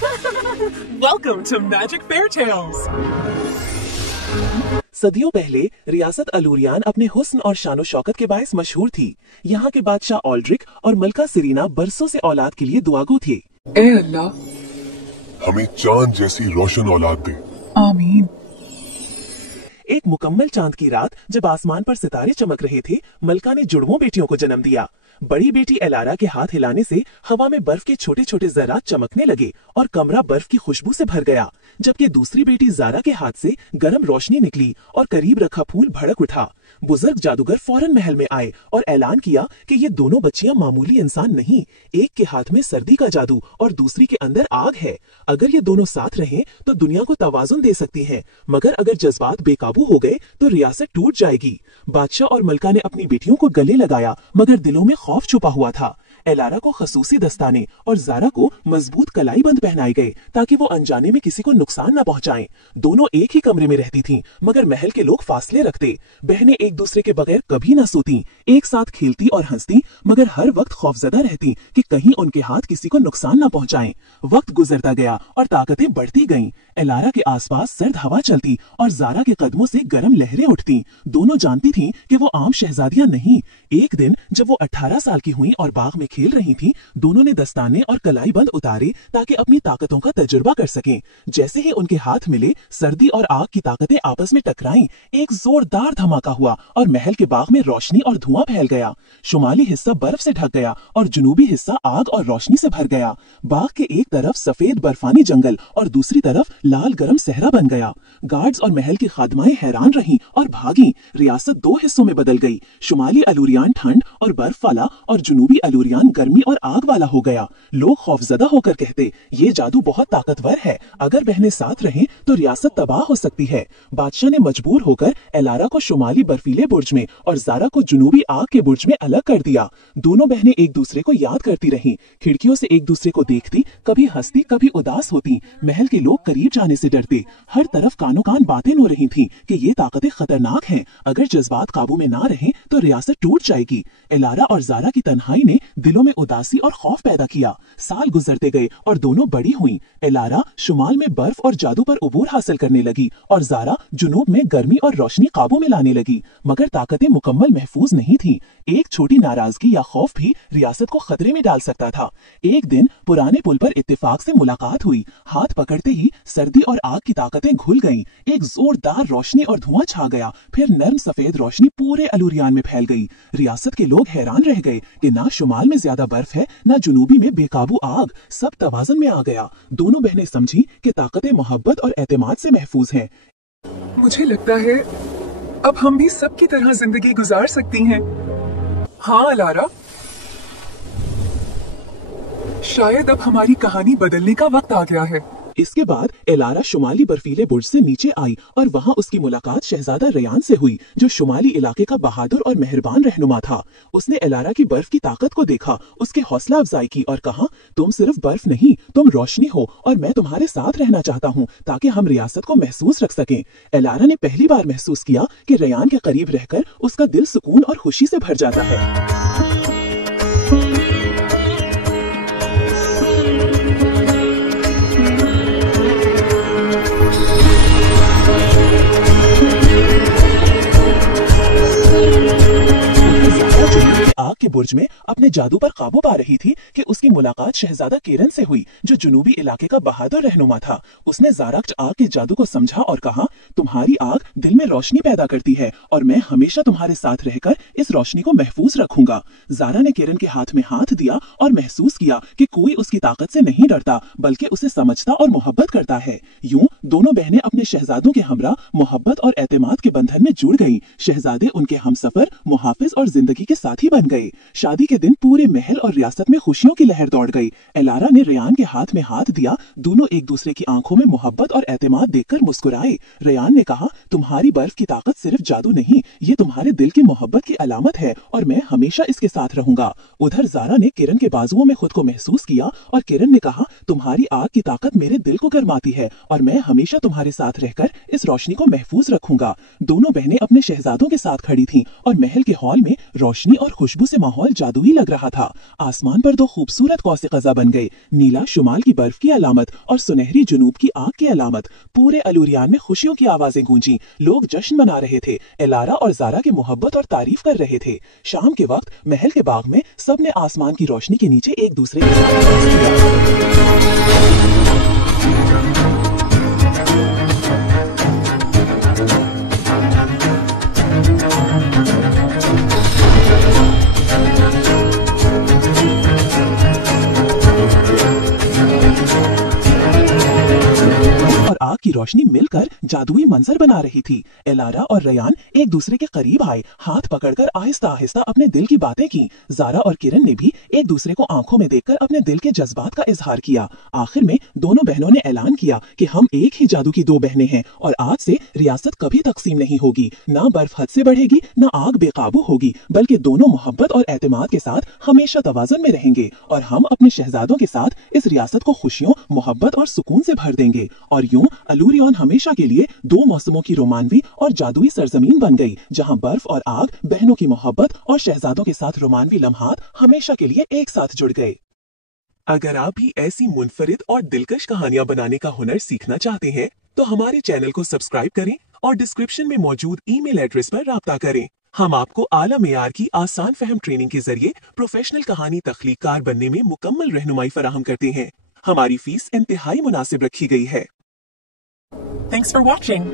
Welcome to Magic Fair Tales. सदियों पहले रियासत अलूरियान अपने हुस्न और शानो शौकत के बायस मशहूर थी। यहाँ के बादशाह ऑल्ड्रिक और मलका सिरीना बरसों से औलाद के लिए दुआगो थे। ए अल्लाह, हमें चांद जैसी रोशन औलाद दे। आमीन। एक मुकम्मल चांद की रात जब आसमान पर सितारे चमक रहे थे, मलका ने जुड़वों बेटियों को जन्म दिया। बड़ी बेटी एलारा के हाथ हिलाने से हवा में बर्फ के छोटे छोटे जरात चमकने लगे और कमरा बर्फ की खुशबू से भर गया, जबकि दूसरी बेटी जारा के हाथ से गर्म रोशनी निकली और करीब रखा फूल भड़क उठा। बुजुर्ग जादूगर फौरन महल में आए और ऐलान किया कि ये दोनों बच्चियां मामूली इंसान नहीं, एक के हाथ में सर्दी का जादू और दूसरी के अंदर आग है। अगर ये दोनों साथ रहें तो दुनिया को तवाजुन दे सकती हैं, मगर अगर जज्बात बेकाबू हो गए तो रियासत टूट जाएगी। बादशाह और मलका ने अपनी बेटियों को गले लगाया, मगर दिलों में खौफ छुपा हुआ था। एलारा को खसूसी दस्ताने और जारा को मजबूत कलाई बंद पहनाए गए ताकि वो अनजाने में किसी को नुकसान न पहुंचाएं। दोनों एक ही कमरे में रहती थीं, मगर महल के लोग फासले रखते। बहनें एक दूसरे के बगैर कभी न सोती, एक साथ खेलती और हंसती, मगर हर वक्त खौफजदा रहती कि कहीं उनके हाथ किसी को नुकसान न पहुंचाएं। वक्त गुजरता गया और ताकतें बढ़ती गईं। एलारा के आसपास सर्द हवा चलती और जारा के कदमों से गर्म लहरें उठती। दोनों जानती थीं कि वो आम शहजादियां नहीं। एक दिन जब वो 18 साल की हुई और बाग में खेल रही थी, दोनों ने दस्ताने और कलाई बंद उतारे ताकि अपनी ताकतों का तजुर्बा कर सकें। जैसे ही उनके हाथ मिले, सर्दी और आग की ताकतें आपस में टकराईं। एक जोरदार धमाका हुआ और महल के बाग में रोशनी और धुआं फैल गया। शुमाली हिस्सा बर्फ से ढक गया और जुनूबी हिस्सा आग और रोशनी से भर गया। बाग के एक तरफ सफेद बर्फानी जंगल और दूसरी तरफ लाल गर्म सहरा बन गया। गार्ड्स और महल की खादमाएं हैरान रहीं और भागी। रियासत दो हिस्सों में बदल गई। शुमाली अलूरियान ठंड और बर्फ वाला और जुनूबी अलूरियान गर्मी और आग वाला हो गया। लोग खौफजदा होकर कहते, ये जादू बहुत ताकतवर है, अगर बहनें साथ रहें तो रियासत तबाह हो सकती है। बादशाह ने मजबूर होकर एलारा को शुमाली बर्फीले बुर्ज में और जारा को जुनूबी आग के बुर्ज में अलग कर दिया। दोनों बहनें एक दूसरे को याद करती रहीं, खिड़कियों से एक दूसरे को देखती, कभी हंसती कभी उदास होती। महल के लोग करीब जाने से डरते। हर तरफ कानो कान बातें हो रही थीं कि ये ताकतें खतरनाक हैं, अगर जज्बात काबू में ना रहें तो रियासत टूट जाएगी। एलारा और जारा की तन्हाई ने दिलों में उदासी और खौफ पैदा किया। साल गुजरते गए और दोनों बड़ी हुईं। एलारा शुमाल में बर्फ और जादू पर उबूर हासिल करने लगी और जारा जुनूब में गर्मी और रोशनी काबू में लाने लगी, मगर ताकतें मुकम्मल महफूज नहीं थीं। एक छोटी नाराजगी या खौफ भी रियासत को खतरे में डाल सकता था। एक दिन पुराने पुल पर इत्तेफाक से मुलाकात हुई। हाथ पकड़ते ही सर्दी और आग की ताकतें घुल गईं। एक जोरदार रोशनी और धुआं छा गया, फिर नर्म सफेद रोशनी पूरे अलूरियान में फैल गई। रियासत के लोग हैरान रह गए कि ना शुमाल में ज्यादा बर्फ है, ना जुनूबी में बेकाबू आग, सब तवाज़ुन में आ गया। दोनों बहनें समझी कि ताकतें मोहब्बत और एतमाद से महफूज हैं। मुझे लगता है अब हम भी सबकी तरह जिंदगी गुजार सकती हैं। हाँ अलारा, शायद अब हमारी कहानी बदलने का वक्त आ गया है। इसके बाद एलारा शुमाली बर्फीले बुर्ज से नीचे आई और वहां उसकी मुलाकात शहजादा रेयान से हुई, जो शुमाली इलाके का बहादुर और मेहरबान रहनुमा था। उसने एलारा की बर्फ की ताकत को देखा, उसके हौसला अफजाई की और कहा, तुम सिर्फ बर्फ नहीं, तुम रोशनी हो और मैं तुम्हारे साथ रहना चाहता हूँ ताकि हम रियासत को महसूस रख सकें। एलारा ने पहली बार महसूस किया कि रेयान के करीब रहकर उसका दिल सुकून और खुशी से भर जाता है। आग के बुर्ज में अपने जादू पर काबू पा रही थी कि उसकी मुलाकात शहजादा केरन से हुई, जो जुनूबी इलाके का बहादुर रहनुमा था। उसने जाराक्ट आग के जादू को समझा और कहा, तुम्हारी आग दिल में रोशनी पैदा करती है और मैं हमेशा तुम्हारे साथ रहकर इस रोशनी को महफूज रखूंगा। जारा ने केरन के हाथ में हाथ दिया और महसूस किया कि कोई उसकी ताकत से नहीं डरता, बल्कि उसे समझता और मोहब्बत करता है। यूं दोनों बहनें अपने शहजादों के हमरा मोहब्बत और एतमाद के बंधन में जुड़ गईं। शहजादे उनके हमसफर, मुहाफिज और जिंदगी के साथी बन गए। शादी के दिन पूरे महल और रियासत में खुशियों की लहर दौड़ गई। एलारा ने रेयान के हाथ में हाथ दिया। दोनों एक दूसरे की आंखों में मोहब्बत और एतमाद देखकर मुस्कुराए। रेयान ने कहा, तुम्हारी बर्फ की ताकत सिर्फ जादू नहीं, ये तुम्हारे दिल की मोहब्बत की अलामत है और मैं हमेशा इसके साथ रहूंगा। उधर जारा ने किरण के बाजुओं में खुद को महसूस किया और किरण ने कहा, तुम्हारी आग की ताकत मेरे दिल को गरमाती है और मैं हमेशा तुम्हारे साथ रहकर इस रोशनी को महफूज रखूंगा। दोनों बहनें अपने शहजादों के साथ खड़ी थीं और महल के हॉल में रोशनी और खुशबू से माहौल जादुई लग रहा था। आसमान पर दो खूबसूरत कौसे क़ज़ा बन गए, नीला शुमाल की बर्फ की अलामत और सुनहरी जुनूब की आग की अलामत। पूरे अलूरियान में खुशियों की आवाजें गूंजी, लोग जश्न मना रहे थे, एलारा और ज़ारा की मोहब्बत और तारीफ कर रहे थे। शाम के वक्त महल के बाग में सब ने आसमान की रोशनी के नीचे एक दूसरे के साथ डांस किया। आग की रोशनी मिलकर जादुई मंजर बना रही थी। एलारा और रयान एक दूसरे के करीब आए, हाथ पकड़कर आहिस्ता आहिस्ता अपने दिल की बातें की। ज़ारा और किरण ने भी एक दूसरे को आंखों में देखकर अपने दिल के जज्बात का इजहार किया। आखिर में दोनों बहनों ने ऐलान किया कि हम एक ही जादू की दो बहनें हैं और आज से रियासत कभी तकसीम नहीं होगी। ना बर्फ हद से बढ़ेगी, ना आग बेकाबू होगी, बल्कि दोनों मोहब्बत और एतमाद के साथ हमेशा तवाज़ुन में रहेंगे और हम अपने शहजादों के साथ इस रियासत को खुशियों, मोहब्बत और सुकून से भर देंगे। और यूं अलूरियन हमेशा के लिए दो मौसमों की रोमानवी और जादुई सरजमीन बन गई, जहां बर्फ और आग बहनों की मोहब्बत और शहजादों के साथ रोमानवी लम्हात हमेशा के लिए एक साथ जुड़ गए। अगर आप भी ऐसी मुनफरिद और दिलकश कहानियां बनाने का हुनर सीखना चाहते हैं तो हमारे चैनल को सब्सक्राइब करें और डिस्क्रिप्शन में मौजूद ईमेल एड्रेस पर राब्ता करें। हम आपको आला मेयार की आसान फहम ट्रेनिंग के जरिए प्रोफेशनल कहानी तख्लीककार बनने में मुकम्मल रहनुमाई फराहम करते हैं। हमारी फीस इंतहाई मुनासिब रखी गई है। Thanks for watching.